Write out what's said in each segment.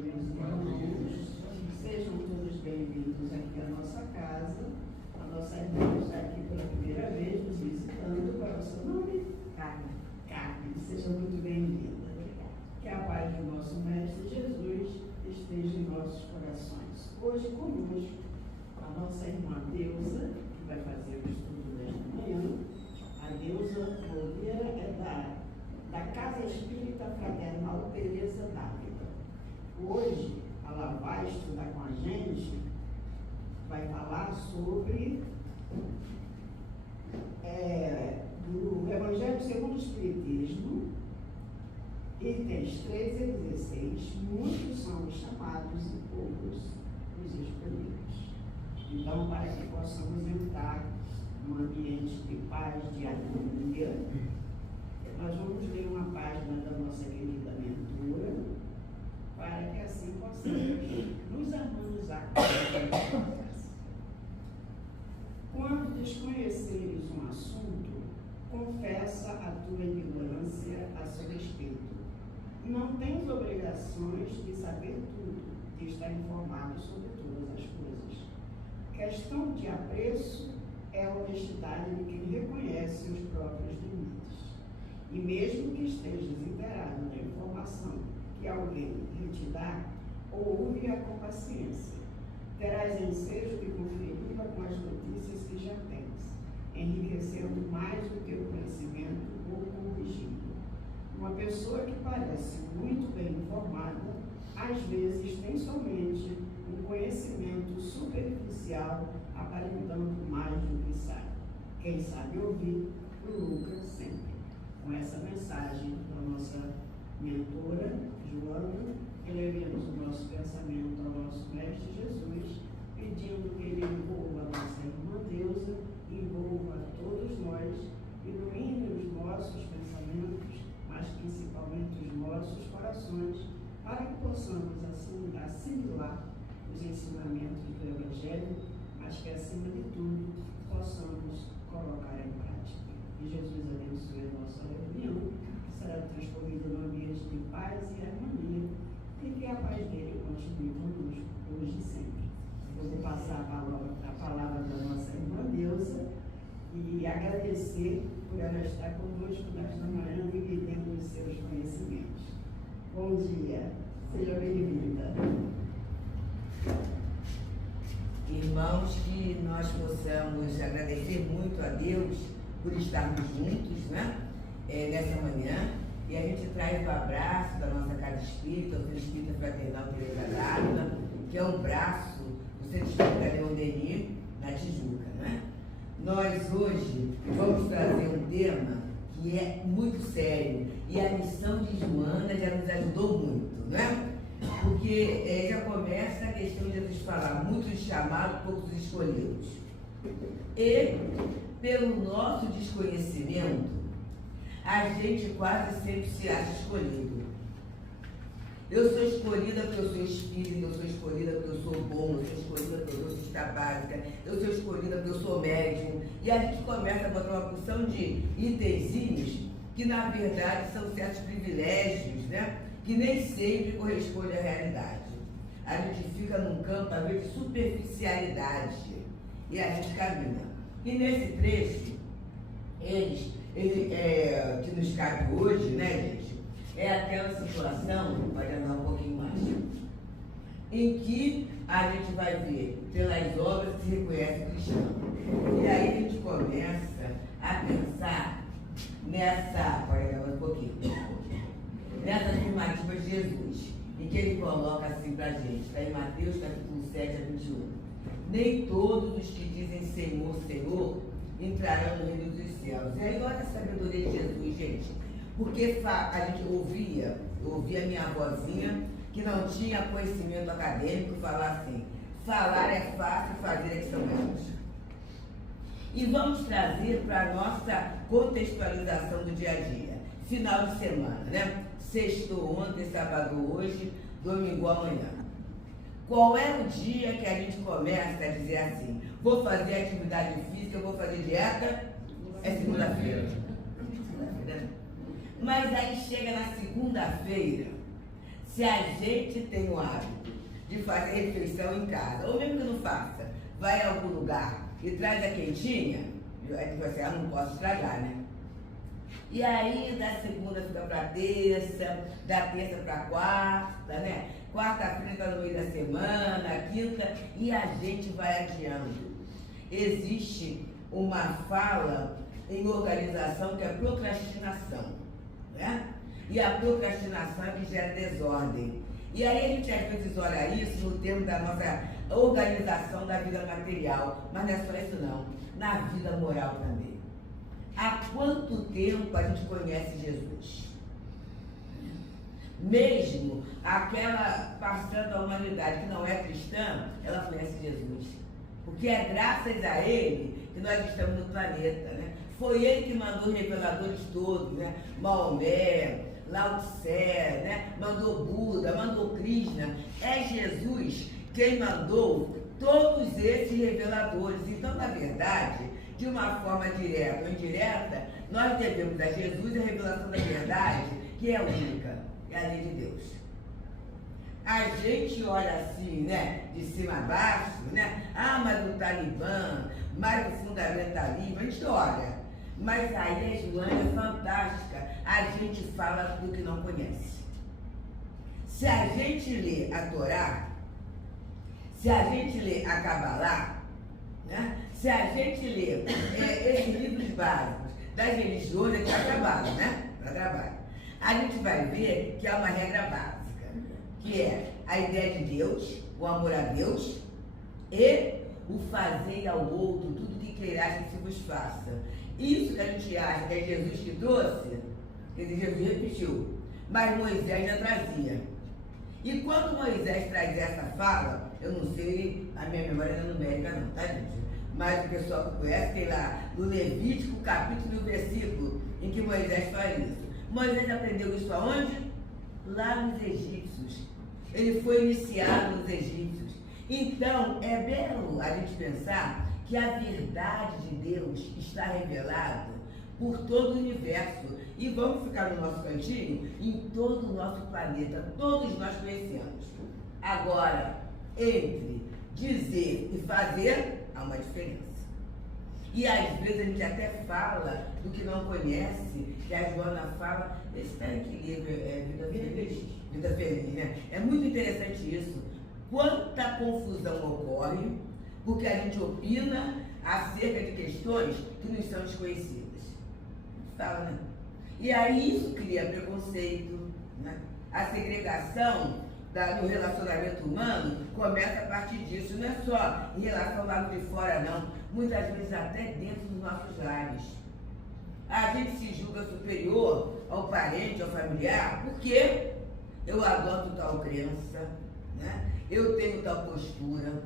Sejam todos bem-vindos aqui à nossa casa. A nossa irmã está aqui pela primeira vez nos visitando. Qual é o seu nome? Carmen. Carmen, seja muito bem-vinda. Que a paz do nosso Mestre Jesus esteja em nossos corações. Hoje conosco a nossa irmã Deusa, que vai fazer o estudo desta manhã. A Deusa Moreira é da Casa Espírita Fraternal Teresa d'Ávila. Hoje ela vai estudar com a gente, vai falar sobre do Evangelho segundo o Espiritismo, itens 3 e 16. Muitos são os chamados e poucos os escolhidos. Então, para que possamos entrar num ambiente de paz, de harmonia, nós vamos ler uma página da nossa querida mentora, para que assim possamos nos harmonizar com a conversa. Quando desconheceres um assunto, confessa a tua ignorância a seu respeito. Não tens obrigações de saber tudo, de estar informado sobre todas as coisas. Questão de apreço é a honestidade de quem reconhece os próprios limites. E mesmo que estejas inteirado da informação que alguém te dá, ouve-a com paciência. Terás ensejo de conferir-a com as notícias que já tens, enriquecendo mais o teu conhecimento ou corrigindo. Uma pessoa que parece muito bem informada, às vezes tem somente um conhecimento superficial, aparentando mais do que sabe. Quem sabe ouvir, lucra sempre. Com essa mensagem da nossa mentora, Joana, elevemos o nosso pensamento ao nosso Mestre Jesus, pedindo que Ele envolva a nossa irmã Deusa, envolva todos nós, ilumine os nossos pensamentos, mas principalmente os nossos corações, para que possamos assimilar os ensinamentos do Evangelho, mas que, acima de tudo, possamos colocar em prática. Que Jesus abençoe a nossa reunião, que será transcorrida num ambiente de paz e harmonia, e que a paz dele continue conosco, hoje e sempre. Eu vou passar a palavra da nossa irmã Deusa e agradecer por ela estar conosco nesta manhã, dividindo os seus conhecimentos. Bom dia, seja bem-vinda. Irmãos, que nós possamos agradecer muito a Deus por estarmos juntos, né? Nessa manhã, e a gente traz o abraço da nossa Casa Espírita, o Centro Espírita Fraternal Teresa d'Ávila, que é um braço do Centro Espírita Leon Denis, na Tijuca, né? Nós hoje vamos trazer um tema que é muito sério, e a missão de Joana já nos ajudou muito, né? Porque já começa a questão de Jesus falar, muitos chamados, poucos escolhidos. E, pelo nosso desconhecimento, a gente quase sempre se acha escolhido. Eu sou escolhida porque eu sou espírita, eu sou escolhida porque eu sou bom, eu sou escolhida porque eu sou cesta básica, eu sou escolhida porque eu sou médium. E a gente começa a botar uma porção de itenzinhos que, na verdade, são certos privilégios, né? Que nem sempre correspondem à realidade. A gente fica num campo, às vezes, de superficialidade, e a gente caminha. E nesse trecho, que nos cabe hoje, né, gente, é aquela situação, pode andar um pouquinho mais, em que a gente vai ver pelas obras que se reconhece cristão. E aí a gente começa a pensar nessa, pode andar um pouquinho, nessa afirmativa de Jesus, em que ele coloca assim pra gente, está em Mateus capítulo 7 a 21. Nem todos os que dizem Senhor, Senhor, entrarão no reino dos céus. E aí olha a sabedoria de Jesus, gente. Porque a gente eu ouvia minha avózinha, que não tinha conhecimento acadêmico, falar assim, falar é fácil, fazer é que são menos. E vamos trazer para a nossa contextualização do dia a dia. Final de semana, né? Sextou ontem, sábado hoje, domingo amanhã. Qual é o dia que a gente começa a dizer assim, vou fazer atividade física, vou fazer dieta? É segunda-feira. Mas aí chega na segunda-feira, Se a gente tem o hábito de fazer refeição em casa, ou mesmo que não faça, vai a algum lugar e traz a quentinha, aí você, não posso estragar, né? E aí, da segunda fica para terça, da terça para quarta, né? Quarta-feira está no meio da semana, quinta, e a gente vai adiando. Existe uma fala em organização que é procrastinação, né? E a procrastinação é que gera desordem. E aí a gente às vezes olha isso no termo da nossa organização da vida material, mas não é só isso não, na vida moral também. Há quanto tempo a gente conhece Jesus? Mesmo aquela parcela da humanidade que não é cristã, ela conhece Jesus. Porque é graças a Ele que nós estamos no planeta, né? Foi Ele que mandou os reveladores todos, né? Maomé, Lao Tse, né? Mandou Buda, mandou Krishna. É Jesus quem mandou todos esses reveladores. Então, na verdade, de uma forma direta ou indireta, nós devemos a Jesus a revelação da verdade, que é única, é a lei de Deus. A gente olha assim, né, de cima a baixo, né? Mas o Talibã, mais o fundamentalismo, a gente olha. Mas aí a Joana é fantástica, a gente fala do que não conhece. Se a gente lê a Torá, se a gente lê a Cabalá, né? Se a gente lê esses livros básicos das religiões, a gente já trabalha, né? Já trabalha. A gente vai ver que há uma regra básica, que é a ideia de Deus, o amor a Deus e o fazer ao outro tudo que queirás que se vos faça. Isso que a gente acha que é Jesus que trouxe, quer dizer, Jesus repetiu, mas Moisés já trazia. E quando Moisés traz essa fala, eu não sei, a minha memória não é numérica não, tá gente? Mas o pessoal que conhece tem lá no Levítico, capítulo e o versículo em que Moisés faz isso. Moisés aprendeu isso aonde? Lá nos egípcios. Ele foi iniciado nos egípcios. Então, é belo a gente pensar que a verdade de Deus está revelada por todo o universo. E vamos ficar no nosso cantinho, em todo o nosso planeta. Todos nós conhecemos. Agora, entre dizer e fazer, há uma diferença. E às vezes a gente até fala do que não conhece, que a Joana fala, esse em que livro é Vida Feliz? Vida Feliz, né? É muito interessante isso. Quanta confusão ocorre porque a gente opina acerca de questões que nos são desconhecidas. Fala, né? E aí isso cria preconceito, né? A segregação do relacionamento humano começa a partir disso. Não é só em relação ao lado de fora, não. Muitas vezes até dentro dos nossos lares. A gente se julga superior ao parente, ao familiar, porque eu adoto tal crença, né? Eu tenho tal postura,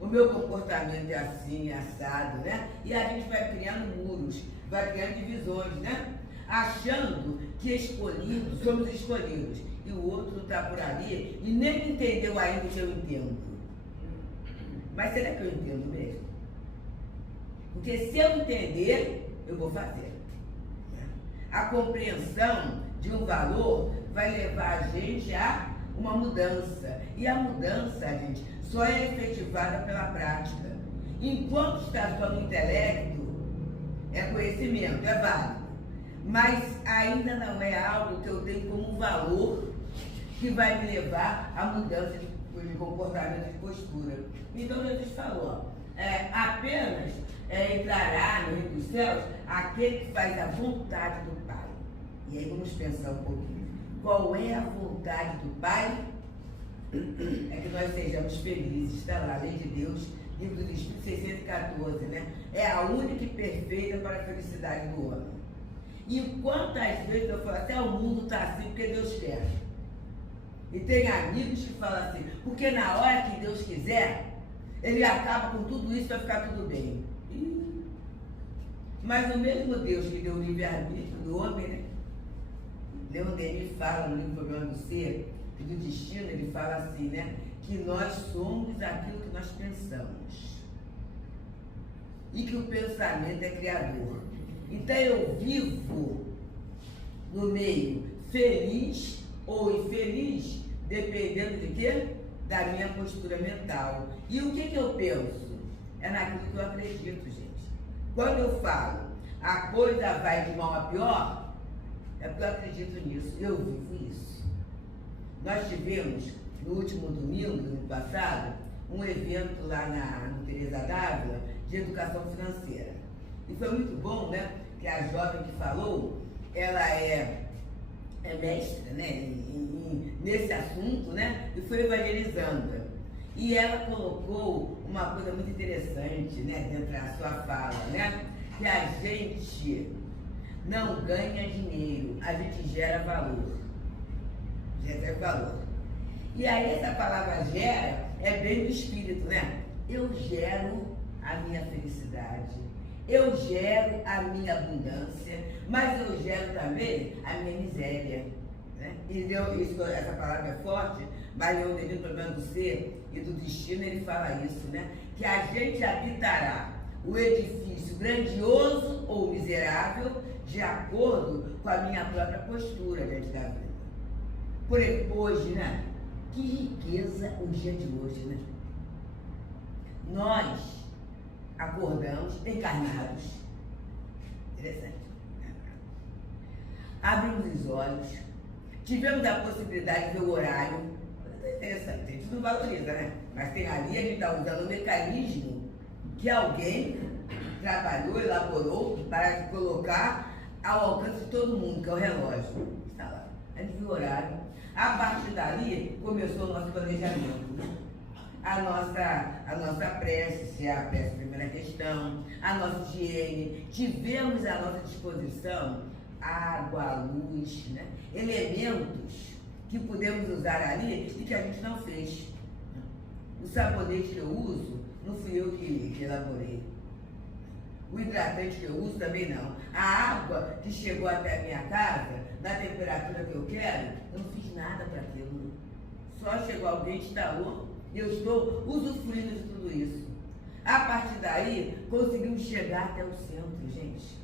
o meu comportamento é assim, assado, né? E a gente vai criando muros, vai criando divisões, né? Achando que escolhidos, somos escolhidos, e o outro está por ali e nem entendeu ainda o que eu entendo. Mas será que eu entendo mesmo? Porque se eu entender, eu vou fazer. A compreensão de um valor vai levar a gente a uma mudança. E a mudança, gente, só é efetivada pela prática. Enquanto está só no intelecto, é conhecimento, é válido. Mas ainda não é algo que eu tenho como valor que vai me levar à mudança de comportamento, de postura. Então Jesus falou, apenas entrará no reino dos céus aquele que faz a vontade do Pai. E aí vamos pensar um pouquinho. Qual é a vontade do Pai? É que nós sejamos felizes. Está lá, a lei de Deus, livro do Espírito 614, né? É a única e perfeita para a felicidade do homem. E quantas vezes eu falo, até o mundo está assim porque Deus quer. E tem amigos que falam assim, porque na hora que Deus quiser, Ele acaba com tudo isso e vai ficar tudo bem. Mas o mesmo Deus que deu o livre-arbítrio do homem, né? Leon Denis fala no livro Problema do Ser e do Destino, ele fala assim, né? Que nós somos aquilo que nós pensamos. E que o pensamento é criador. Então eu vivo no meio feliz ou infeliz, dependendo de quê? Da minha postura mental. E o que eu penso? É naquilo que eu acredito, gente. Quando eu falo, a coisa vai de mal a pior, é porque eu acredito nisso, eu vivo isso. Nós tivemos, no último domingo, no ano passado, um evento lá no Teresa d'Ávila de educação financeira. E foi muito bom, né? Que a jovem que falou, ela é mestra, né? Nesse assunto, né? E foi evangelizando. E ela colocou uma coisa muito interessante, né? Dentro da sua fala, né? Que a gente não ganha dinheiro, a gente gera valor. Gera valor. E aí essa palavra gera é bem do espírito, né? Eu gero a minha felicidade, eu gero a minha abundância, mas eu gero também a minha miséria. Né? E essa palavra é forte, mas eu devido ao problema do ser e do destino, ele fala isso, né? Que a gente habitará o edifício grandioso ou miserável de acordo com a minha própria postura diante da vida. Por exemplo, hoje, né? Que riqueza o dia de hoje, né? Nós acordamos encarnados. Interessante. Abrimos os olhos, tivemos a possibilidade de ver o horário. Interessante, a gente não valoriza, né? Mas tem ali, a gente está usando um mecanismo que alguém trabalhou, elaborou para colocar ao alcance de todo mundo, que é o relógio. Está lá. A gente viu o horário. A partir dali, começou o nosso planejamento, né? A nossa prece, se é a prece primeira questão, a nossa higiene. Tivemos à nossa disposição água, luz, né? Elementos que podemos usar ali e que a gente não fez. O sabonete que eu uso, não fui eu que elaborei. O hidratante que eu uso também não. A água que chegou até a minha casa, na temperatura que eu quero, eu não fiz nada para aquilo. Só chegou alguém, instalou, e eu estou usufruindo de tudo isso. A partir daí, conseguimos chegar até o centro, gente.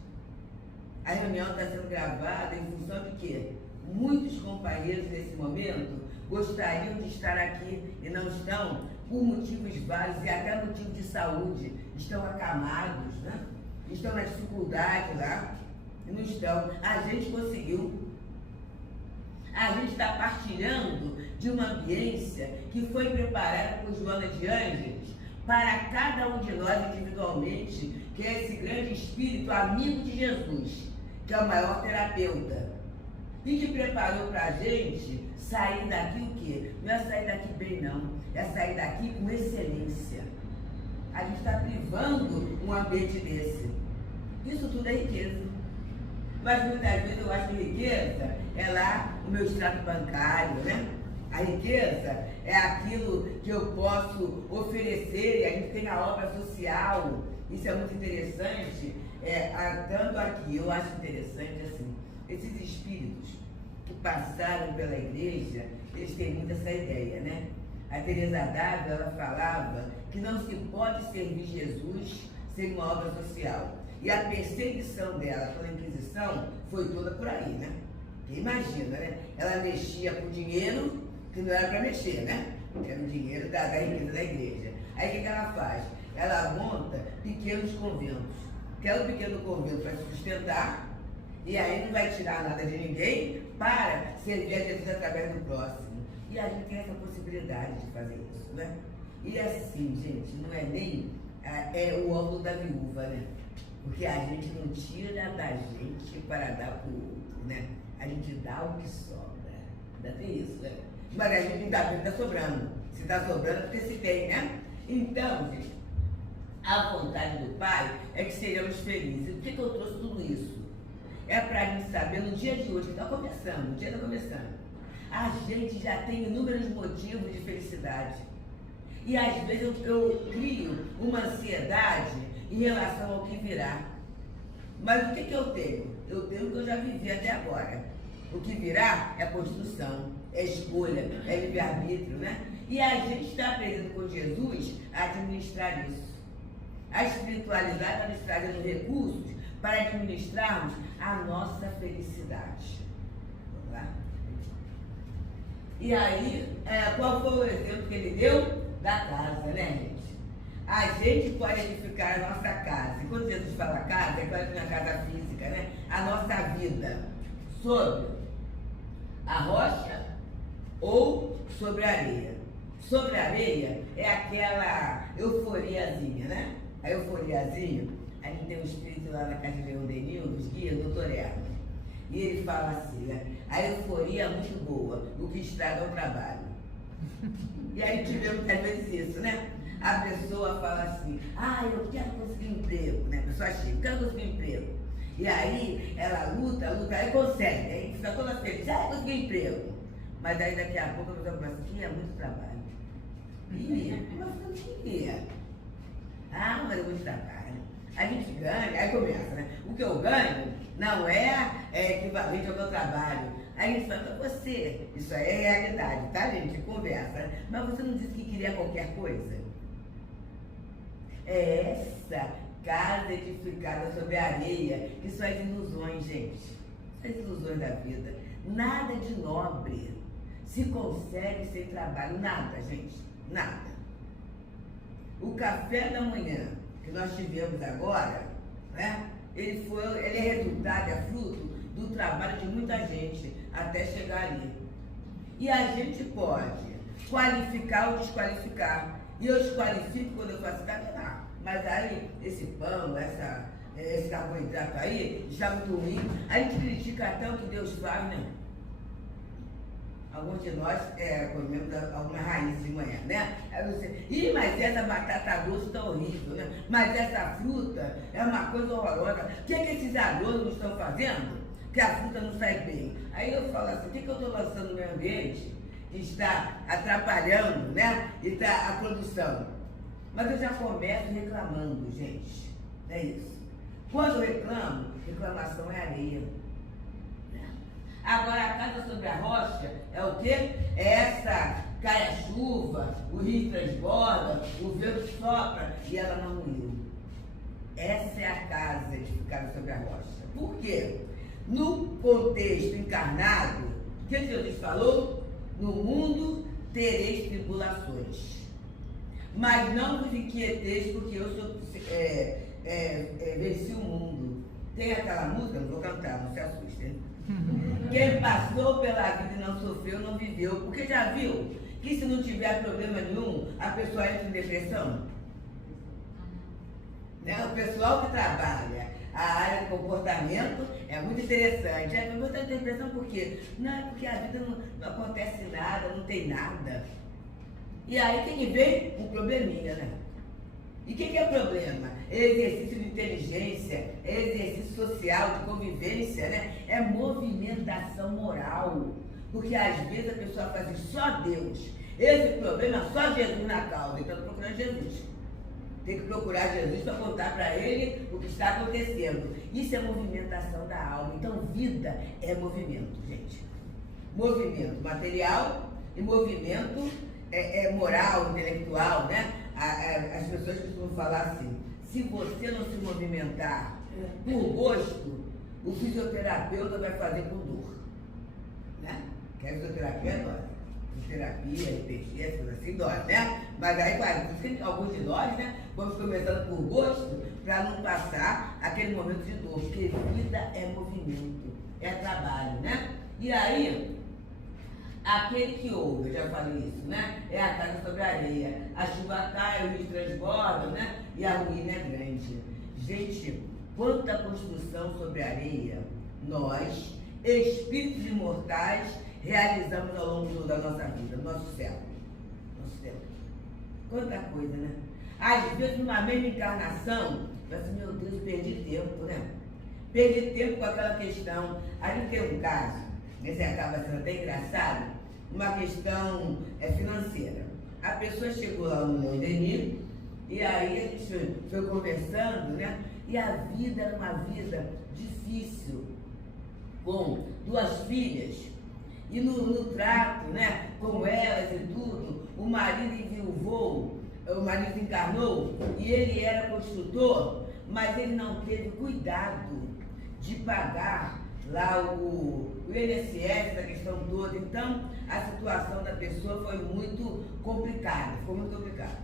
A reunião está sendo gravada em função de quê? Muitos companheiros nesse momento gostariam de estar aqui e não estão por motivos vários e até motivos de saúde. Estão acamados, né? Estão na dificuldade lá e não estão. A gente conseguiu. A gente está partilhando de uma ambiência que foi preparada por Joana de Ângeles para cada um de nós individualmente, que é esse grande espírito amigo de Jesus, que é o maior terapeuta, e que preparou para a gente sair daqui o quê? Não é sair daqui bem, não. É sair daqui com excelência. A gente está privando um ambiente desse. Isso tudo é riqueza. Mas muitas vezes eu acho que riqueza é lá o meu extrato bancário, né? A riqueza é aquilo que eu posso oferecer, e a gente tem a obra social, isso é muito interessante. Tanto aqui, eu acho interessante assim, esses espíritos que passaram pela igreja, eles têm muito essa ideia, né? A Teresa d'Ávila, ela falava que não se pode servir Jesus sem uma obra social. E a perseguição dela pela Inquisição foi toda por aí, né? Imagina, né? Ela mexia com dinheiro que não era para mexer, né? Era o dinheiro da riqueza da igreja. Aí o que ela faz? Ela monta pequenos conventos. Quer um pequeno convento para se sustentar, e aí não vai tirar nada de ninguém para servir a Jesus através do próximo. E a gente tem essa possibilidade de fazer isso, né? E assim, gente, não é nem o óvulo da viúva, né? Porque a gente não tira da gente para dar para o outro, né? A gente dá o que sobra. Ainda tem isso, né? Mas a gente ainda está sobrando. Se está sobrando, porque se tem, né? Então, gente, a vontade do Pai é que sejamos felizes. Por que eu trouxe tudo isso? É para a gente saber, no dia de hoje, que está começando, o dia está começando, a gente já tem inúmeros motivos de felicidade. E às vezes eu crio uma ansiedade em relação ao que virá. Mas o que eu tenho? Eu tenho o que eu já vivi até agora. O que virá é construção, é escolha, é livre-arbítrio, né? E a gente está aprendendo com Jesus a administrar isso. A espiritualidade está nos trazendo recursos para administrarmos a nossa felicidade. Vamos lá? E aí, qual foi o exemplo que ele deu? Da casa, né, gente? A gente pode edificar a nossa casa. E quando Jesus fala casa, é claro que não é casa física, né? A nossa vida sobre a rocha ou sobre a areia. Sobre a areia é aquela euforiazinha, né? A euforiazinha, a gente tem um espírito lá na casa de Leão Denil, dos guias, doutor Hermes. E ele fala assim, né? A euforia é muito boa, o que estraga é o trabalho. E aí tivemos muitas vezes isso, né? A pessoa fala assim, eu quero conseguir emprego, né? A pessoa chega, eu quero conseguir emprego. E aí ela luta, aí consegue, aí fica toda feliz, consegui emprego. Mas aí daqui a pouco a pessoa fala assim, é muito trabalho. Mas eu não queria. Mas é muito trabalho. A gente ganha, aí começa, né? O que eu ganho não é equivalente ao meu trabalho. Aí a gente fala pra você, isso aí é realidade, tá, gente? Conversa, né? Mas você não disse que queria qualquer coisa? É essa casa edificada sobre a areia, que são as ilusões, gente. As ilusões da vida. Nada de nobre se consegue sem trabalho. Nada, gente. Nada. O café da manhã que nós tivemos agora, né? Ele é resultado, é fruto do trabalho de muita gente até chegar ali. E a gente pode qualificar ou desqualificar. E eu desqualifico quando eu faço nada. Mas aí, esse pão, esse carboidrato aí, está muito ruim. A gente critica até o que Deus faz, né? Alguns de nós comemos alguma raiz de manhã, né? Aí você, mas essa batata doce está horrível, né? Mas essa fruta é uma coisa horrorosa. O que esses agrônomos estão fazendo? Que a fruta não sai bem. Aí eu falo assim, o que eu estou lançando no meio ambiente que está atrapalhando, né? E está a produção. Mas eu já começo reclamando, gente. É isso. Quando eu reclamo, reclamação é areia. Agora, a casa sobre a rocha é o quê? É essa, cai a chuva, o rio transborda, o vento sopra e ela não ruiu. Essa é a casa edificada sobre a rocha. Por quê? No contexto encarnado, o que Jesus falou? No mundo tereis tribulações, mas não vos inquieteis, porque eu venci o mundo. Tem aquela música, não vou cantar, não se assustem. Quem passou pela vida e não sofreu, não viveu. Porque já viu que se não tiver problema nenhum, a pessoa entra em depressão? Né? O pessoal que trabalha a área de comportamento é muito interessante. Eu vou estar em depressão por quê? Não, é porque a vida não acontece nada, não tem nada. E aí tem que ver um probleminha, né? E o que é problema? É exercício de inteligência, é exercício social, de convivência, né? É movimentação moral. Porque às vezes a pessoa faz isso, só Deus. Esse problema, só Jesus na causa. Então procura Jesus. Tem que procurar Jesus para contar para ele o que está acontecendo. Isso é movimentação da alma. Então vida é movimento, gente. Movimento material e movimento moral, intelectual, né? As pessoas costumam falar assim, se você não se movimentar por gosto, o fisioterapeuta vai fazer com dor. Né? Que a fisioterapia dói. Fisioterapia, RPG, essas coisas assim, dói, né? Mas aí, claro, alguns de nós, né, vamos começando por gosto para não passar aquele momento de dor, porque vida é movimento, é trabalho, né? E aí, aquele que ouve, eu já falei isso, né? É a casa sobre a areia. A chuva cai, o rio transborda, né? E a ruína é grande. Gente, quanta construção sobre a areia nós, espíritos imortais, realizamos ao longo da nossa vida, no nosso céu. Nosso céu. Quanta coisa, né? Às vezes, numa mesma encarnação, eu assim, meu Deus, perdi tempo, né? Perdi tempo com aquela questão. A gente tem um caso, esse acaba sendo até engraçado, uma questão financeira. A pessoa chegou lá no Leão Denis, e aí a gente foi conversando, né? E a vida era uma vida difícil, com 2 filhas, e no trato, né, com elas e tudo, o marido enviuvou, o marido encarnou, e ele era construtor, mas ele não teve cuidado de pagar lá o INSS, a questão toda. Então, a situação da pessoa foi muito complicada, ficou muito complicada.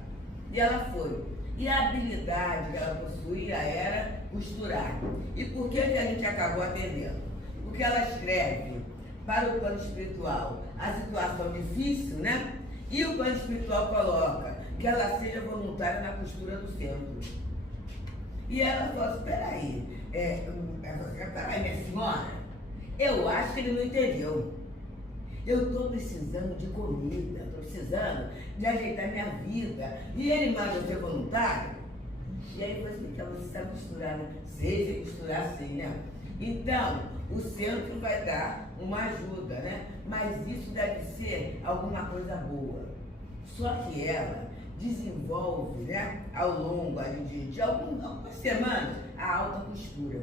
E ela foi. E a habilidade que ela possuía era costurar. E por que a gente acabou atendendo? Porque ela escreve para o plano espiritual a situação difícil, né? E o plano espiritual coloca que ela seja voluntária na costura do centro. E ela falou assim, peraí, minha senhora, eu acho que ele não entendeu. Eu estou precisando de comida, estou precisando de ajeitar minha vida. E ele manda eu ser voluntário? E aí depois, então, você sabe costurar, né? Sei costurar sim, né? Então, o centro vai dar uma ajuda, né? Mas isso deve ser alguma coisa boa. Só que ela desenvolve, né, ao longo de algumas semanas, a alta costura.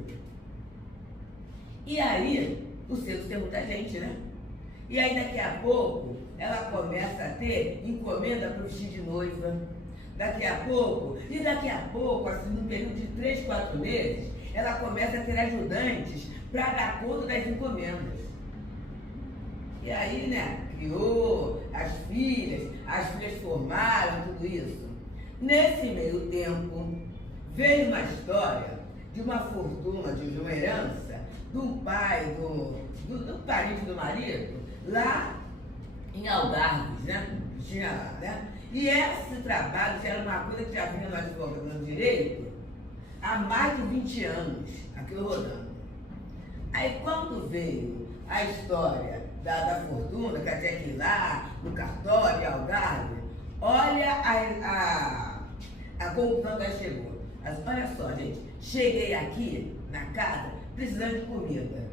E aí, o centro tem muita gente, né? E aí, daqui a pouco, ela começa a ter encomenda para o vestido de noiva. Daqui a pouco, assim, no período de 3, 4 meses, ela começa a ter ajudantes para dar conta das encomendas. E aí, né, criou as filhas formaram tudo isso. Nesse meio tempo, veio uma história de uma fortuna, de uma herança, do pai, do parente do marido, lá em Algarves, né? Tinha, né? E esse trabalho já era uma coisa que já vinha no advogado no direito há mais de 20 anos, aquilo rodando. Aí quando veio a história da fortuna, que até que ir lá no cartório, em Algarve, olha a conclusão que ela chegou. Olha só, gente, cheguei aqui na casa precisando de comida.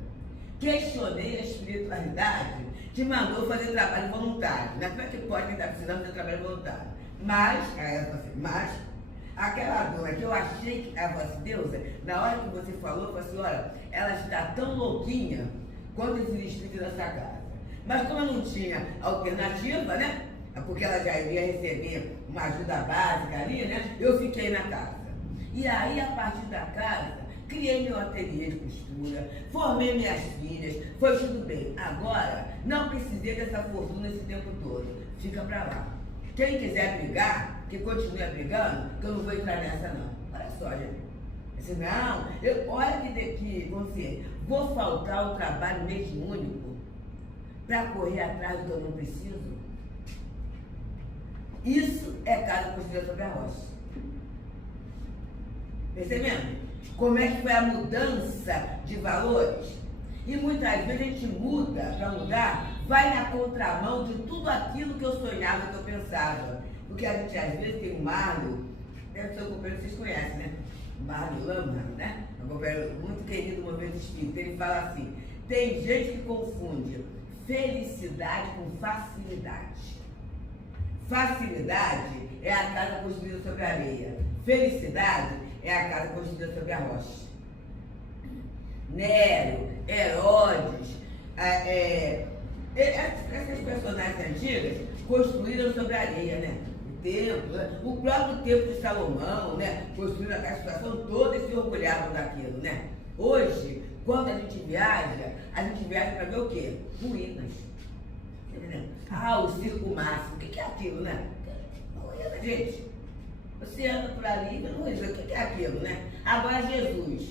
Questionei a espiritualidade que mandou fazer trabalho voluntário. Né? Como é que pode quem está precisando fazer trabalho voluntário? Mas aquela dona que eu achei que a vossa deusa, na hora que você falou, falou assim, olha, ela está tão louquinha quanto esses espíritos dessa casa. Mas como eu não tinha alternativa, né? Porque ela já iria receber uma ajuda básica ali, né? Eu fiquei na casa. E aí, a partir da casa, criei meu ateliê de costura, formei minhas filhas, foi tudo bem. Agora, não precisei dessa fortuna esse tempo todo. Fica pra lá. Quem quiser brigar, que continue brigando, que eu não vou entrar nessa não. Olha só, gente. Assim, não, olha que você, vou faltar o trabalho mediúnico para correr atrás do que eu não preciso. Isso é casa construída sobre a rocha. Percebendo? Como é que foi a mudança de valores? E muitas vezes a gente muda, para mudar, vai na contramão de tudo aquilo que eu sonhava, que eu pensava. Porque a gente às vezes tem um Mário, deve ser o companheiro que vocês conhecem, né? Mário Lama, né? Um companheiro muito querido do movimento espírita. Ele fala assim, tem gente que confunde felicidade com facilidade. Facilidade é a casa construída sobre a areia. Felicidade é a casa construída sobre a rocha. Nero, Herodes, essas personagens antigas construíram sobre a areia, né? O templo, né? O próprio templo de Salomão, né? Construíram a situação toda e se orgulhavam daquilo, né? Hoje, quando a gente viaja para ver o quê? Ruínas. Ah, o circo máximo, o que é aquilo, né? Ruína, gente. Você anda por ali, não ruína, o que é aquilo, né? Agora Jesus,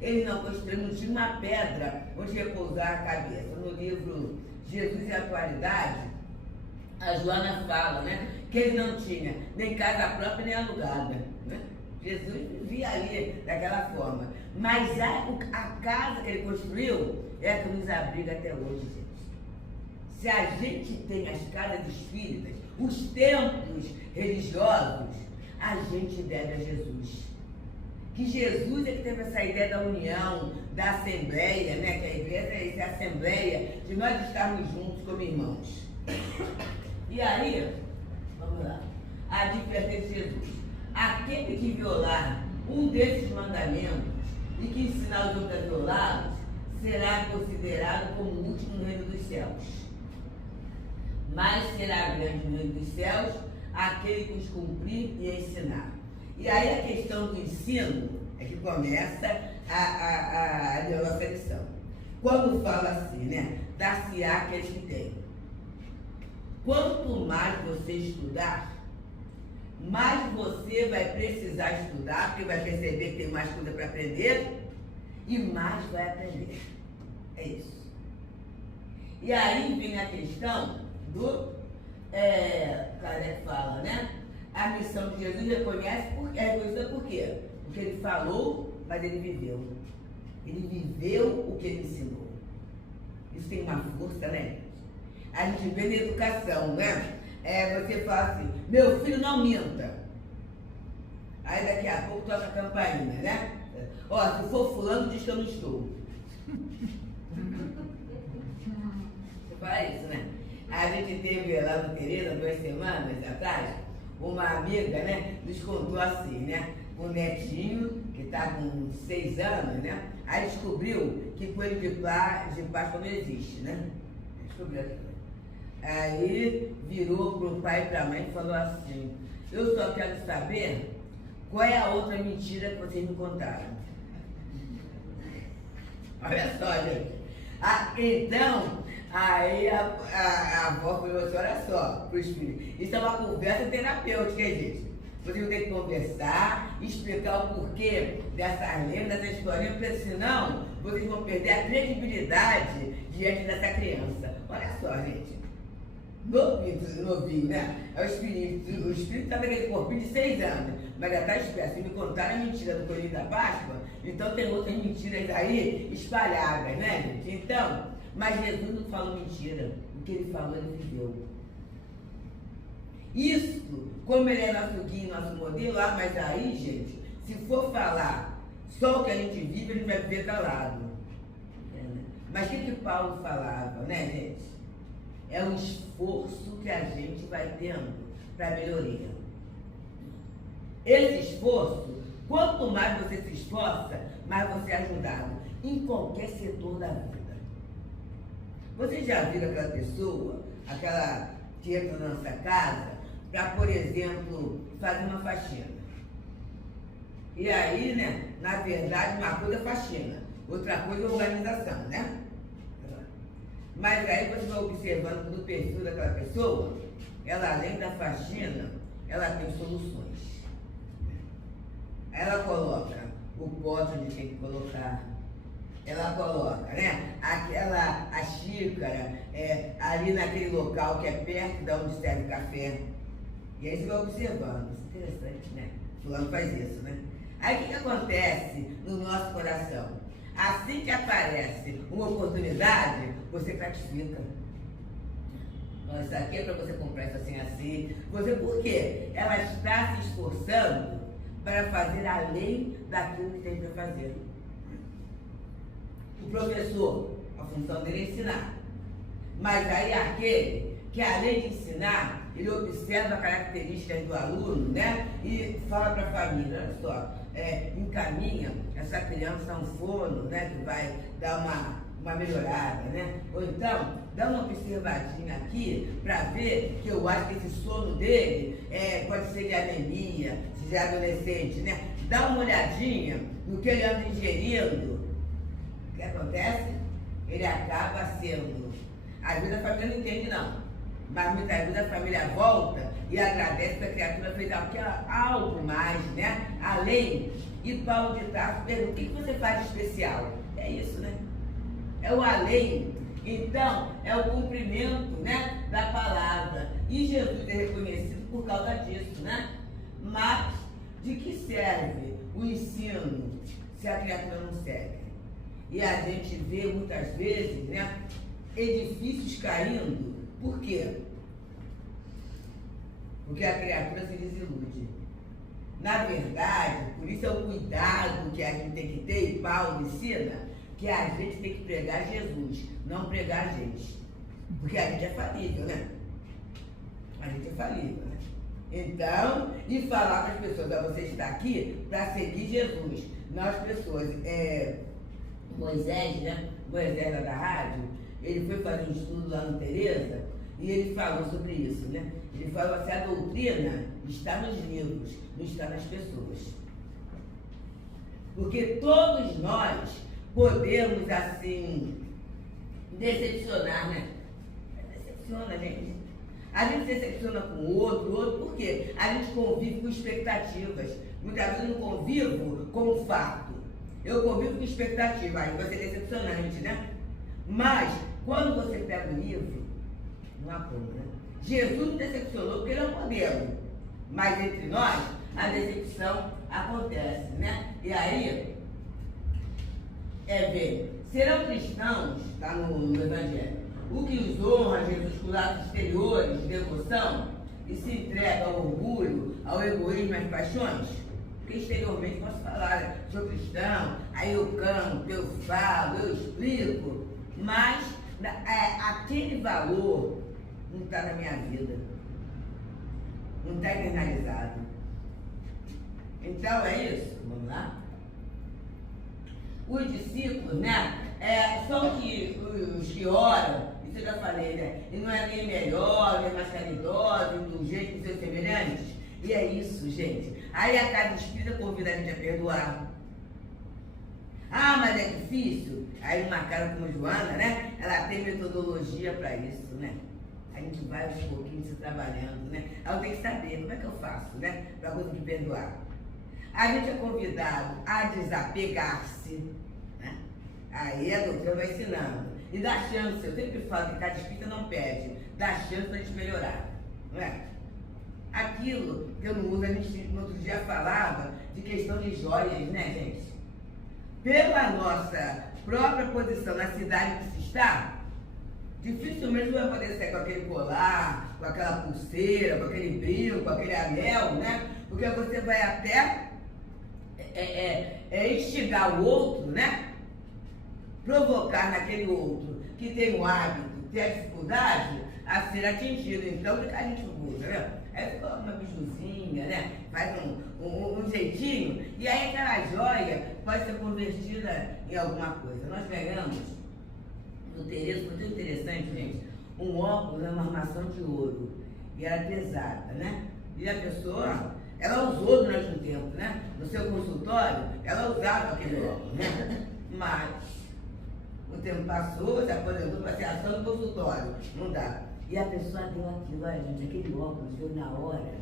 ele não construiu, não tinha uma pedra onde repousar a cabeça. No livro Jesus e a Atualidade, a Joana fala, né? Que ele não tinha nem casa própria, nem alugada, né? Jesus vivia ali daquela forma. Mas a casa que ele construiu é a que nos abriga até hoje, gente. Se a gente tem as casas espíritas, os templos religiosos, a gente deve a Jesus. Que Jesus é que teve essa ideia da união, da assembleia, né? Que a igreja é essa assembleia, de nós estarmos juntos como irmãos. E aí, vamos lá, a advertência de Jesus. Aquele que violar um desses mandamentos e que ensinar os outros a violá-los, será considerado como o último no reino dos céus. Mas será grande no reino dos céus aquele que os cumprir e ensinar. E aí a questão do ensino é que começa a nossa lição. quando fala assim, né? Dar-se-á aqueles que têm. Quanto mais você estudar, mais você vai precisar estudar, porque vai perceber que tem mais coisa para aprender, e mais vai aprender. É isso. E aí vem a questão do, Kardec fala, né? A missão de Jesus é reconhecida por quê? Porque ele falou, mas ele viveu. Ele viveu o que ele ensinou. Isso tem uma força, né? A gente vê na educação, né? Você fala assim, meu filho não minta. Aí daqui a pouco toca a campainha, né? Ó, se for fulano, diz que eu não estou. Você fala isso, né? A gente teve lá no Tereza, 2 semanas atrás, uma amiga, né, nos contou assim, né? Um netinho, que está com 6 anos, né? Aí descobriu que coelho de Páscoa não existe, né? Descobriu aquilo. Aí virou para o pai e para a mãe e falou assim, eu só quero saber qual é a outra mentira que vocês me contaram. Olha só, gente. Então, aí a avó falou assim, olha só, para os filhos, isso é uma conversa terapêutica, gente. Vocês vão ter que conversar, explicar o porquê dessas lendas, dessa historinha, porque senão vocês vão perder a credibilidade diante dessa criança. Olha só, gente. Novinho, né? É o espírito está naquele corpinho de 6 anos, mas já está esperto. Se me contaram a mentira do coelhinho da Páscoa, então tem outras mentiras aí espalhadas, né, gente? Então, mas Jesus não falou mentira. O que ele falou, ele viveu. Isso, como ele é nosso guia, nosso modelo, mas aí, gente, se for falar só o que a gente vive, ele vai viver calado. Mas o que Paulo falava, né, gente? É o esforço que a gente vai tendo para melhoria. Esse esforço, quanto mais você se esforça, mais você é ajudado em qualquer setor da vida. Vocês já viram aquela pessoa, aquela que entra na nossa casa, para, por exemplo, fazer uma faxina. E aí, né, na verdade, uma coisa é faxina, outra coisa é organização, né? Mas aí você vai observando no perfil daquela pessoa, ela além da faxina, ela tem soluções. Ela coloca o pote onde tem que colocar, ela coloca, né, a xícara ali naquele local que é perto de onde serve café. E aí você vai observando, isso é interessante, né? Fulano faz isso, né? Aí o que acontece no nosso coração? Assim que aparece uma oportunidade, você gratifica. Isso aqui é para você comprar isso assim. Por quê? Ela está se esforçando para fazer além daquilo que tem para fazer. O professor, a função dele é ensinar. Mas aí aquele que além de ensinar, ele observa características do aluno, né? E fala para a família, olha só, encaminha essa criança a um fono, né? Que vai dar uma melhorada, né? Ou então, dá uma observadinha aqui para ver que eu acho que esse sono dele pode ser de anemia, se já é adolescente, né? Dá uma olhadinha no que ele anda ingerindo. O que acontece? Ele acaba sendo. Às vezes a família não entende, não. Mas muitas vezes a família volta e agradece que a criatura fez algo mais, né? Além. E Paulo de Tarso pergunta, o que você faz de especial? É isso, né? É o além. Então, é o cumprimento, né, da palavra. E Jesus é reconhecido por causa disso, né? Mas de que serve o ensino se a criatura não segue? E a gente vê muitas vezes, né, edifícios caindo. Por quê? Porque a criatura se desilude. Na verdade, por isso é o cuidado que a gente tem que ter, e Paulo ensina, que a gente tem que pregar Jesus, não pregar a gente. Porque a gente é falível, né? A gente é falível, né? Então, e falar para as pessoas, você está aqui para seguir Jesus. Nós pessoas, Moisés, né? Moisés lá da rádio, ele foi fazer um estudo lá no Tereza e ele falou sobre isso, né? Ele falou assim, a doutrina está nos livros, não está nas pessoas. Porque todos nós podemos, assim, decepcionar, né? Decepciona, gente. A gente se decepciona com o outro, por quê? A gente convive com expectativas. Muitas vezes eu não convivo com o fato. Eu convivo com expectativa, aí vai ser decepcionante, né? Mas, quando você pega o livro, não há como, né? Jesus não decepcionou porque ele é um modelo. Mas entre nós, a decepção acontece, né? E aí, serão cristãos, está no Evangelho, o que os honra, Jesus, com atos exteriores de devoção e se entrega ao orgulho, ao egoísmo, às paixões? Porque exteriormente posso falar, sou cristão, aí eu canto, eu falo, eu explico, mas aquele valor não está na minha vida, não está internalizado. Então é isso, vamos lá? Os discípulos, né, são os que oram, isso eu já falei, né? E não é nem melhor, nem mais caridoso, indulgente com seus semelhantes. E é isso, gente. Aí a casa espírita convida a gente a perdoar. Ah, mas é difícil. Aí uma casa como Joana, né? Ela tem metodologia para isso, né? A gente vai aos pouquinhos se trabalhando, né? Ela tem que saber como é que eu faço, né? Para conseguir perdoar. A gente é convidado a desapegar-se, né? Aí a doutrina vai ensinando. E dá chance, eu sempre falo que cada espírita não pede, dá chance para a gente melhorar, não é? Aquilo que eu não uso, a gente no outro dia falava de questão de joias, né, gente? Pela nossa própria posição na cidade que se está, dificilmente você vai poder sair com aquele colar, com aquela pulseira, com aquele brinco, com aquele anel, né? Porque você vai até instigar o outro, né? Provocar naquele outro que tem o hábito, tem a dificuldade a ser atingido. Então, o que a gente usa, né? Aí você coloca uma bijuzinha, né? Faz um jeitinho, e aí aquela joia pode ser convertida em alguma coisa. Nós ganhamos no Tereza, foi tão interessante, gente, um óculos, uma armação de ouro, e era pesada, né? E a pessoa, ela usou durante um tempo, né? No seu consultório, ela usava aquele óculos, né? Mas o tempo passou, se aposentou para ser ação do consultório, não dá. E a pessoa deu aquilo, olha gente, aquele óculos deu na hora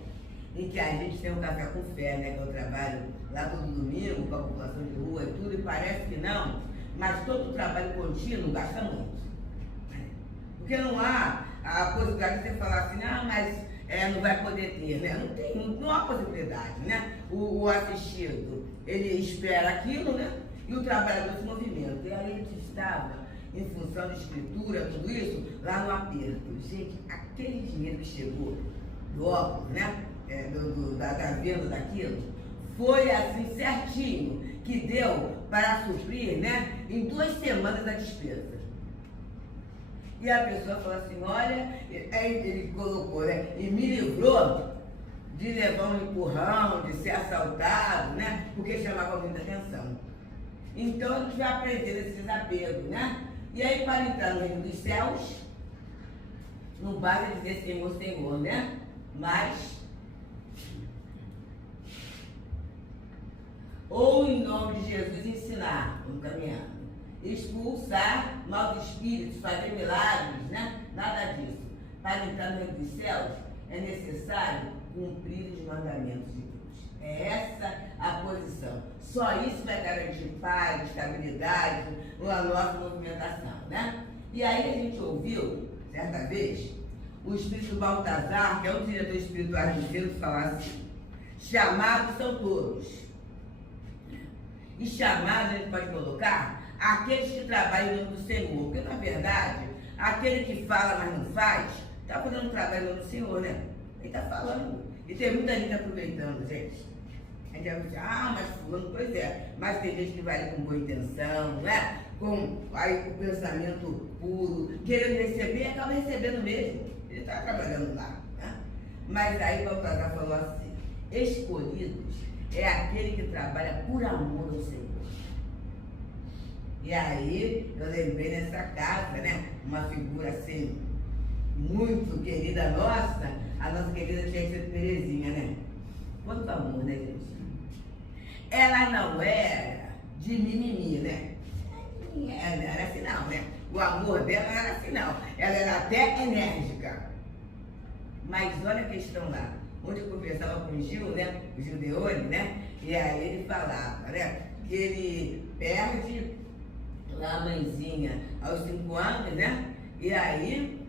em que a gente tem um café com fé, né? Que eu trabalho lá todo domingo com a população de rua e tudo, e parece que não, mas todo o trabalho contínuo gasta muito. Porque não há a possibilidade de você falar assim, mas não vai poder ter, né? Não há possibilidade, né? O assistido, ele espera aquilo, né? E o trabalhador se movimenta. E aí a gente estava, em função de escritura, tudo isso, lá no aperto. Gente, aquele dinheiro que chegou do óculos, né? Da venda daquilo, foi assim certinho, que deu para suprir, né? Em 2 semanas a despesa. E a pessoa falou assim, olha, ele colocou, né? E me livrou de levar um empurrão, de ser assaltado, né? Porque chamava muita atenção. Então a gente vai aprender esse desapego, né? E aí, para entrar no reino dos céus, não basta dizer Senhor, Senhor, né? Mas, ou em nome de Jesus ensinar, vamos caminhando, expulsar maus espíritos, fazer milagres, né? Nada disso. Para entrar no reino dos céus, é necessário cumprir os mandamentos de Deus. É essa a posição. Só isso vai garantir paz, estabilidade na nossa movimentação, né? E aí a gente ouviu, certa vez, o espírito Baltazar, que é um diretor espiritual do Deus, falar assim, chamados são todos. E chamados a gente pode colocar aqueles que trabalham em nome do Senhor. Porque, na verdade, aquele que fala, mas não faz, está fazendo um trabalho em nome do Senhor, né? Ele está falando. E tem muita gente aproveitando, gente. A gente vai dizer, mas fulano, pois é. Mas tem gente que vai com boa intenção, né? Com aí, o pensamento puro, querendo receber, acaba recebendo mesmo. Ele está trabalhando lá, né? Mas aí o Baltazar falou assim, escolhidos é aquele que trabalha por amor ao Senhor. E aí eu lembrei nessa casa, né? Uma figura assim, muito querida nossa, a nossa querida tinha que ser Terezinha, né? Quanto amor, né, gente? Ela não era de mimimi, né? Era assim não, né? o amor dela não era assim, não. Ela era até enérgica. Mas olha a questão lá. Onde eu conversava com o Gil, né? O Gil Deone, né? E aí ele falava, né? Que ele perde lá a mãezinha aos 5 anos, né? E aí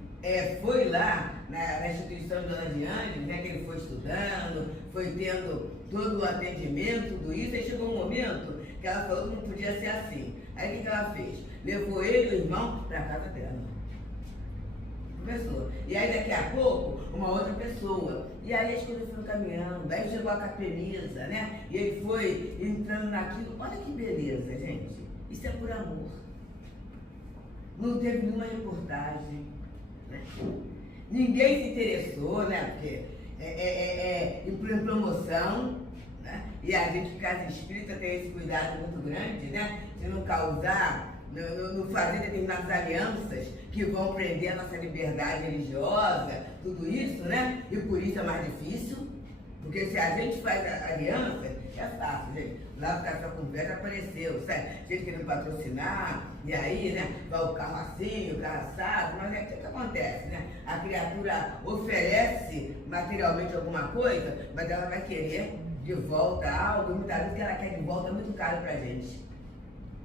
foi lá na instituição de Dona de Anjos, né? Que ele foi estudando, foi tendo todo o atendimento, tudo isso. Aí chegou um momento que ela falou que não podia ser assim. Aí o que ela fez? Levou ele e o irmão para a casa dela. Começou. E aí daqui a pouco, uma outra pessoa. E aí as coisas foram caminhando. Aí chegou a capeleza, né? E ele foi entrando naquilo. Olha que beleza, gente. Isso é por amor. Não teve nenhuma reportagem, né? Ninguém se interessou, né? Porque em promoção, né? E a gente, casa espírita, tem esse cuidado muito grande, né? De não causar, não fazer determinadas alianças que vão prender a nossa liberdade religiosa, tudo isso, né? E por isso é mais difícil, porque se a gente faz aliança, é fácil, gente. Lá o Café com Conversa apareceu, sabe? Gente querendo patrocinar, e aí, né? Vai o carro assim, o carro assado, mas o que acontece, né? A criatura oferece materialmente alguma coisa, mas ela vai querer de volta algo, e muitas vezes que ela quer de volta é muito caro pra gente.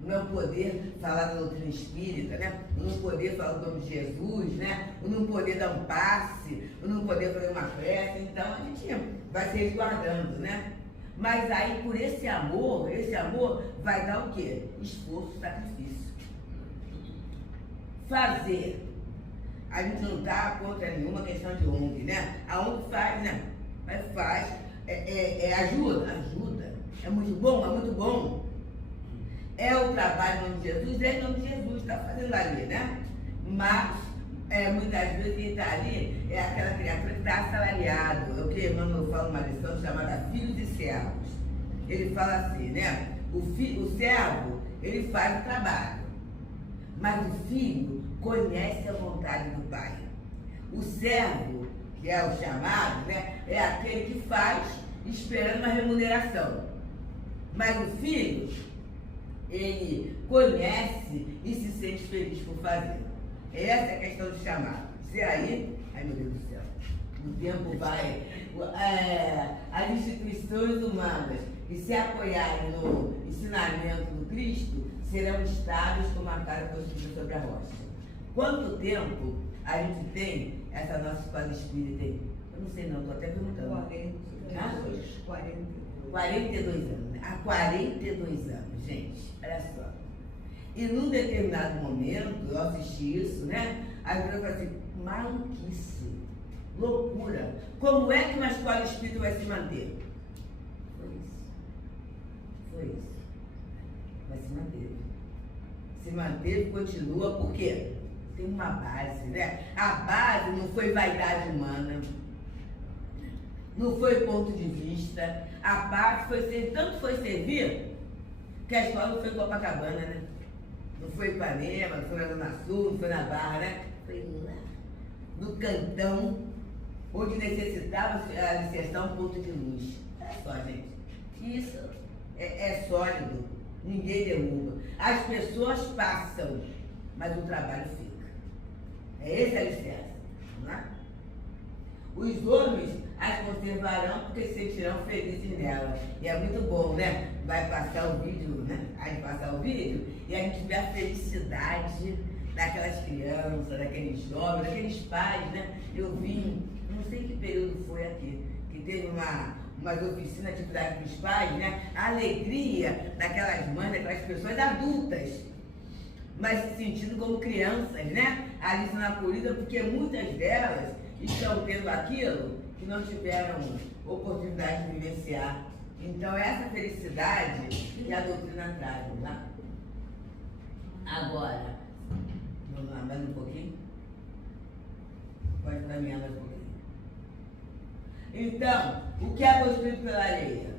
Não poder falar da doutrina espírita, né? Não poder falar do nome de Jesus, né? Não poder dar um passe, não poder fazer uma prece, então a gente vai se resguardando, né? Mas aí por esse amor vai dar o quê? Esforço, sacrifício. Fazer. A gente não está contra nenhuma questão de ONG, né? A ONG faz, né? Mas faz, ajuda. É muito bom, é muito bom. É o trabalho em nome de Jesus, é em nome de Jesus, está fazendo ali, né? Mas, muitas vezes quem está ali é aquela criatura que está assalariado. É o que Emmanuel fala numa lição chamada Filhos e Servos. Ele fala assim, né? O servo, ele faz o trabalho, mas o filho conhece a vontade do pai. O servo, que é o chamado, né? É aquele que faz esperando uma remuneração. Mas o filho, ele conhece e se sente feliz por fazer. Essa é a questão do chamado. Se aí, ai meu Deus do céu, o tempo vai, as instituições humanas que se apoiarem no ensinamento do Cristo serão estáveis como a cara construída sobre a rocha. Quanto tempo a gente tem essa nossa escola espírita aí? Eu não sei não, estou até perguntando. 42 anos, né? Há 42 anos, gente, olha só. E num determinado momento, eu assisti isso, né? Aí eu falei assim, maluquice, loucura. Como é que uma escola espírita vai se manter? Foi isso. Mas se manteve. Se manteve, continua, por quê? Tem uma base, né? A base não foi vaidade humana, não foi ponto de vista. A base foi ser, tanto foi servir, que a escola não foi em Copacabana, né? Não foi em Ipanema, não foi na Zona Sul, não foi na Barra, né? Foi lá, no cantão, onde necessitava alicerçar um ponto de luz. É só, gente. Isso é sólido, ninguém derruba. As pessoas passam, mas o trabalho fica. É esse a licença, não é? Os homens as conservarão porque se sentirão felizes nela. E é muito bom, né? Vai passar o vídeo, né? Aí passar o vídeo e a gente vê a felicidade daquelas crianças, daqueles jovens, daqueles pais, né? Eu vi, não sei que período foi aqui, que teve umas oficinas de atividade dos pais, né? A alegria daquelas mães, daquelas pessoas adultas, mas se sentindo como crianças, né? Ali sendo acolhidas, porque muitas delas estão tendo aquilo que não tiveram oportunidade de vivenciar. Então, essa felicidade que a doutrina traz, tá? Agora, vamos lá, mais um pouquinho? Pode caminhar mais um pouquinho. Então, o que é construído pela areia?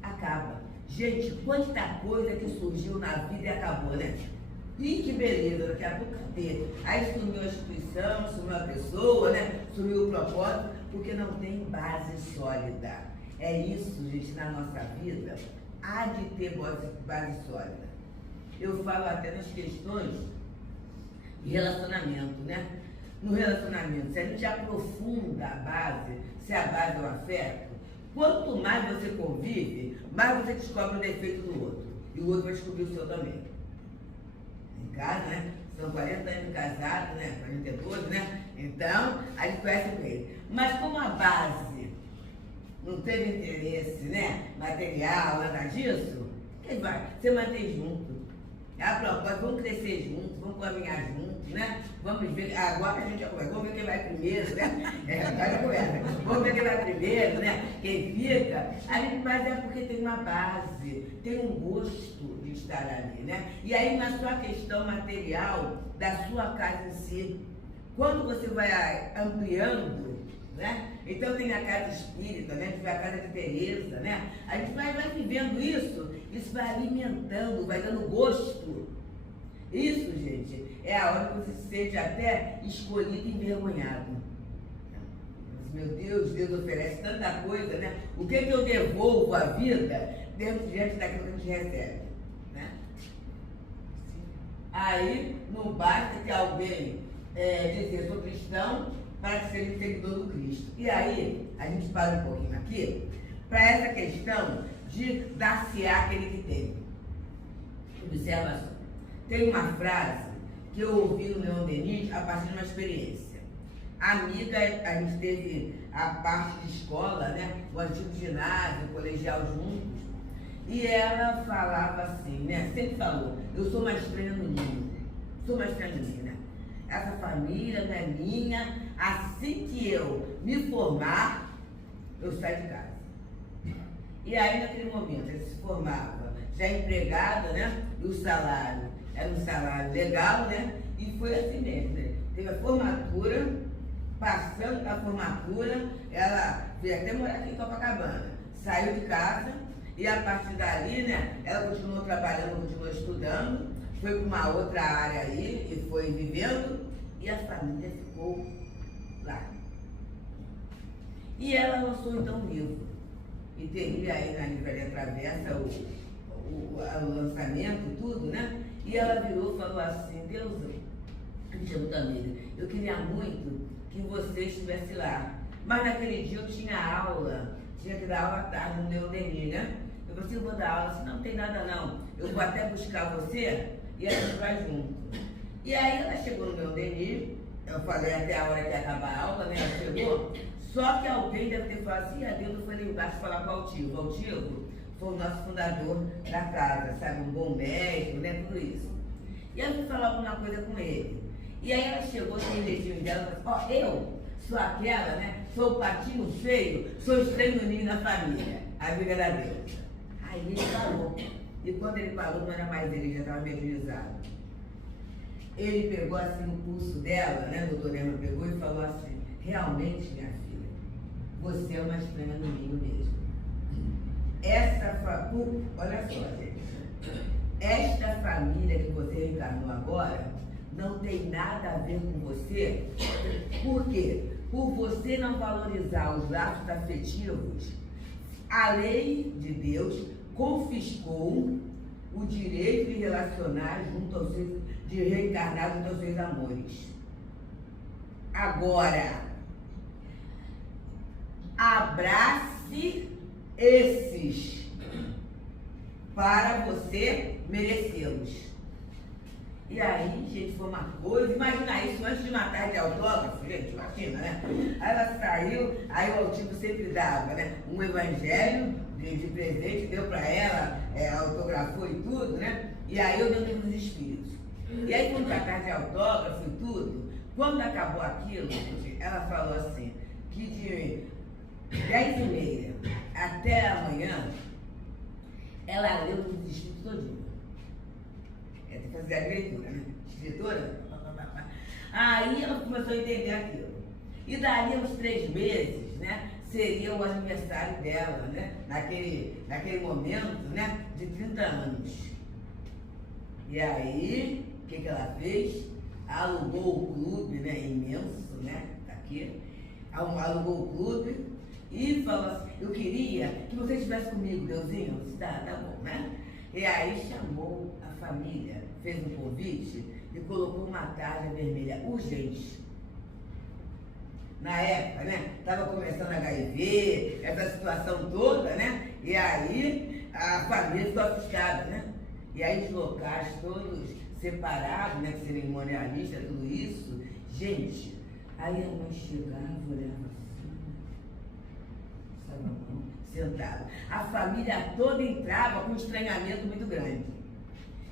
Acaba. Gente, quanta coisa que surgiu na vida e acabou, né? Ih, que beleza, daqui a pouco cadê? Aí sumiu a instituição, sumiu a pessoa, né? Sumiu o propósito, porque não tem base sólida. É isso, gente, na nossa vida, há de ter base sólida. Eu falo até nas questões relacionamento, né? No relacionamento, se a gente aprofunda a base, se a base é o afeto, quanto mais você convive, mais você descobre o defeito do outro. E o outro vai descobrir o seu também. Em casa, né? São 40 anos casados, né? 42, né? Então, a gente conhece bem. Mas como a base não teve interesse, né? Material, nada disso, quem vai? Você mantém junto. A propósito, vamos crescer juntos, vamos caminhar juntos, né? Vamos ver, agora a gente já começa, vamos ver quem vai primeiro, né? Agora começa. Vamos ver quem vai primeiro, né? Quem fica. Mas é porque tem uma base, tem um gosto de estar ali, né? E aí na sua questão material, da sua casa em si, quando você vai ampliando, né? Então tem a casa espírita, né? A casa de Teresa, né? A gente vai vivendo isso vai alimentando, vai dando gosto. Isso, gente, é a hora que você se sente até escolhido e envergonhado. Mas, meu Deus, Deus oferece tanta coisa, né? O que eu devolvo à vida diante daquilo que a gente recebe, né? Aí não basta que alguém dizer sou cristão para ser seguidor do Cristo. E aí, a gente para um pouquinho aqui, para essa questão de dar-se-á aquele que tem. Observa só. Tem uma frase que eu ouvi no Leon Denis a partir de uma experiência. Amiga, a gente teve a parte de escola, né? O antigo ginásio, o colegial juntos. E ela falava assim, né? Sempre falou, eu sou uma estranha no ninho. Sou uma estranha no ninho, né? Essa família não é minha. Assim que eu me formar, eu saio de casa. E aí, naquele momento, ele se formava já empregada, né? E o salário era um salário legal, né? E foi assim mesmo, né? Teve a formatura, passando da formatura, ela veio até morar aqui em Copacabana. Saiu de casa e a partir dali, né? Ela continuou trabalhando, continuou estudando, foi para uma outra área aí e foi vivendo e a família ficou lá. E ela lançou então um livro. E teria aí na Livraria Travessa o lançamento e tudo, né? E ela virou e falou assim, Deus, me chamou da amiga, eu queria muito que você estivesse lá. Mas naquele dia eu tinha aula, tinha que dar aula à tarde no Leon Denis, né? Eu falei assim, eu vou dar aula, assim, não tem nada não. Eu vou até buscar você e a gente vai junto. E aí ela chegou no Leon Denis, eu falei até a hora que ia acabar a aula, né? Ela chegou. Só que alguém deve ter falado assim, a Deus foi lá embaixo falar com o Altivo. O Altivo foi o nosso fundador da casa, sabe? Um bom médico, né? Tudo isso. E eu fui falar alguma coisa com ele. E aí ela chegou, sem o jeitinho dela, e falou assim, eu sou aquela, né? Sou o patinho feio, sou estranho no ninho da família. A amiga da Deus. Aí ele parou. E quando ele parou, não era mais ele, já estava mediunizado. Ele pegou assim o pulso dela, né? O doutor Emma pegou e falou assim, realmente, minha filha, você é uma estranha no ninho mesmo. Olha só, gente. Esta família que você reencarnou agora não tem nada a ver com você. Por quê? Por você não valorizar os laços afetivos, a lei de Deus confiscou o direito de relacionar de reencarnar junto aos seus amores. Agora, abrace esses para você merecê-los. E aí, gente, foi uma coisa, imagina isso antes de matar de autógrafo, gente, imagina, né? Aí ela saiu, aí o Altivo sempre dava, né? Um evangelho de presente, deu para ela, autografou e tudo, né? E aí eu dei o livro dos espíritos. E aí, quando tratar de autógrafo e tudo, quando acabou aquilo, ela falou assim, que de 10h30 até amanhã, ela leu os espíritos todinho. Tem que fazer a leitura, né? Escritora. Aí ela começou a entender aquilo. E dali uns 3 meses, né? Seria o aniversário dela, né? Naquele momento, né? De 30 anos. E aí, o que ela fez? Alugou o clube, né? Imenso, né? Aqui. Alugou o clube e falou assim, eu queria que você estivesse comigo, Deusinho. Eu disse, tá bom, né? E aí chamou a família, fez um convite e colocou uma tarja vermelha urgente. Na época, né? Estava começando HIV, essa situação toda, né? E aí a família ficou assustada, né? E aí os locais todos separados, né? Cerimonialista, tudo isso. Gente, aí a mãe chegava, olhava assim, sabe a mão, sentada. A família toda entrava com um estranhamento muito grande.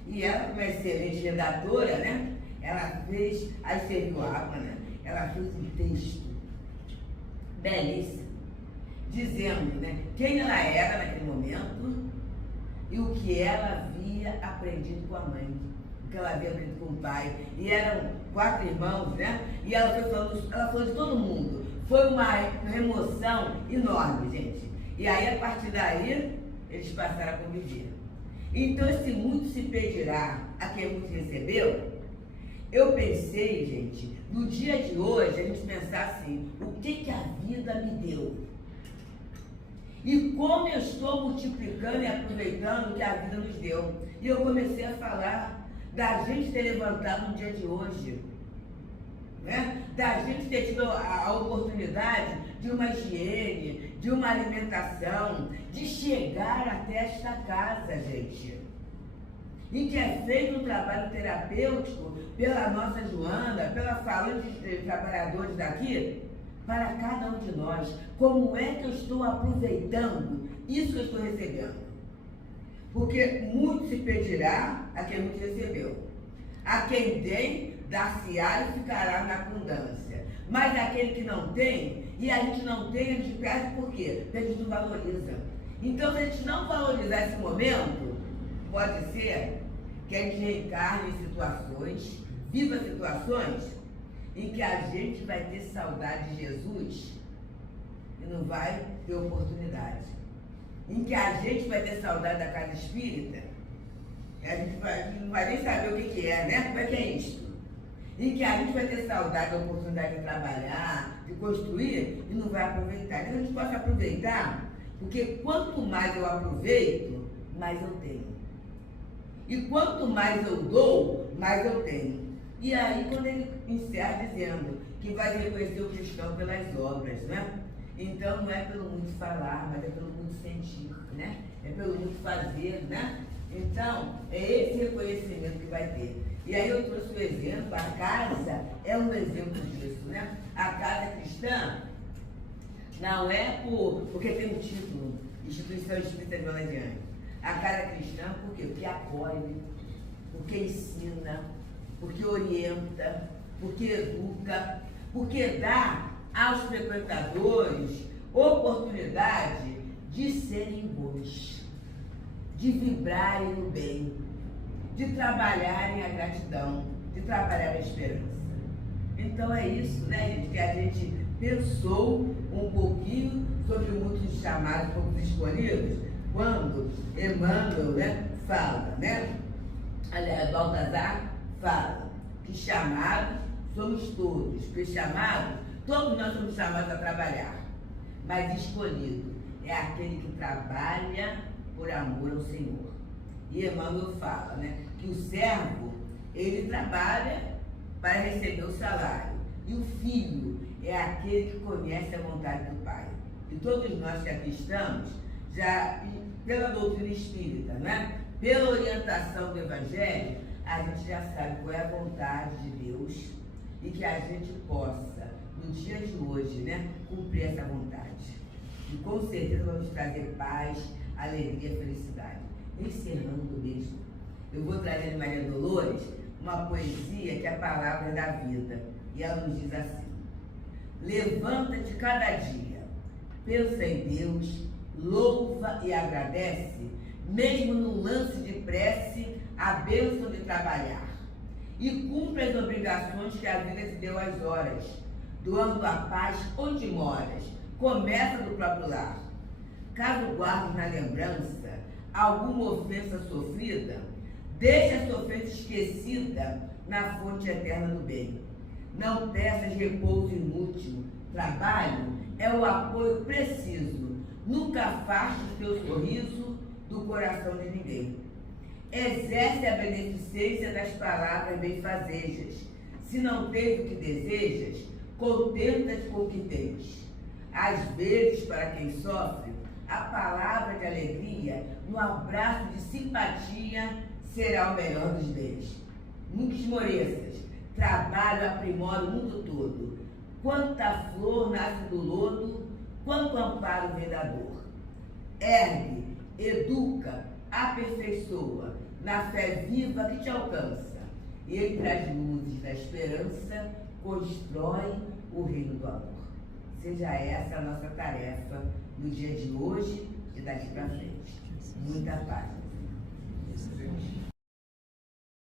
E ela, como é excelente redatora, né? Ela fez, aí serviu água, né? Ela fez um texto belíssimo, dizendo, né, quem ela era naquele momento e o que ela havia aprendido com a mãe, o que ela havia aprendido com o pai. E eram 4 irmãos, né? E ela foi falando, ela falou de todo mundo. Foi uma emoção enorme, gente. E aí, a partir daí, eles passaram a conviver. Então, se muito se pedirá a quem muito recebeu, eu pensei, gente, no dia de hoje, a gente pensar assim, o que a vida me deu? E como eu estou multiplicando e aproveitando o que a vida nos deu? E eu comecei a falar da gente ter levantado no dia de hoje, né? Da gente ter tido a oportunidade de uma higiene, de uma alimentação, de chegar até esta casa, gente. E que é feito um trabalho terapêutico pela nossa Joana, pela falante de trabalhadores daqui, para cada um de nós. Como é que eu estou aproveitando isso que eu estou recebendo? Porque muito se pedirá a quem muito recebeu. A quem tem, dar-se-á e ficará na abundância. Mas aquele que não tem, e a gente não tem, a gente perde por quê? Porque a gente não valoriza. Então, se a gente não valorizar esse momento, pode ser que a gente reencarne em situações, viva situações, em que a gente vai ter saudade de Jesus e não vai ter oportunidade. Em que a gente vai ter saudade da casa espírita, a gente não vai nem saber o que é, né? Como é que é isso? Em que a gente vai ter saudade da oportunidade de trabalhar, de construir, e não vai aproveitar. Então a gente pode aproveitar, porque quanto mais eu aproveito, mais eu tenho. E quanto mais eu dou, mais eu tenho. E aí, quando ele encerra dizendo que vai reconhecer o cristão pelas obras, né? Então, não é pelo muito falar, mas é pelo muito sentir, né? É pelo muito fazer, né? Então, é esse reconhecimento que vai ter. E aí eu trouxe o exemplo, a casa é um exemplo disso, né? A casa cristã não é porque tem um título, Instituição Espírita de Belo Horizonte. A casa cristã, por quê? Porque acolhe, porque ensina, porque orienta, porque educa, porque dá aos frequentadores oportunidade de serem bons, de vibrarem no bem, de trabalharem a gratidão, de trabalhar a esperança. Então é isso, né, gente, que a gente pensou um pouquinho sobre muitos chamados, poucos escolhidos, quando Emmanuel, né, fala, né? Aliás, Baltazar fala que chamados somos todos, porque chamados, todos nós somos chamados a trabalhar, mas escolhido é aquele que trabalha por amor ao Senhor. E Emmanuel fala, né, que o servo, ele trabalha para receber o salário, e o filho é aquele que conhece a vontade do Pai. E todos nós que aqui estamos, já pela doutrina espírita, né, pela orientação do Evangelho, a gente já sabe qual é a vontade de Deus e que a gente possa, no dia de hoje, né, cumprir essa vontade. E com certeza vamos trazer paz, alegria, felicidade. Encerrando mesmo, eu vou trazer de Maria Dolores uma poesia que é a palavra da vida. E ela nos diz assim: levanta-te cada dia, pensa em Deus, louva e agradece, mesmo no lance de prece, a bênção de trabalhar. E cumpre as obrigações que a vida te deu às horas, doando a paz onde moras, começa do próprio lar. Caso guardes na lembrança alguma ofensa sofrida, deixa essa ofensa esquecida na fonte eterna do bem. Não peças repouso inútil, trabalho é o apoio preciso. Nunca afaste o teu sorriso do coração de ninguém. Exerce a beneficência das palavras benfazejas. Se não tens o que desejas, contenta-te com o que tens. Às vezes, para quem sofre, a palavra de alegria, no abraço de simpatia, será o melhor dos bens. Nunca esmoreças, trabalho aprimora o mundo todo. Quanta flor nasce do lodo, quanto amparo vem da dor. Ergue, educa, aperfeiçoa, na fé viva que te alcança. E entre as luzes da esperança, constrói o reino do amor. Seja essa a nossa tarefa no dia de hoje e daqui para frente. Muita paz.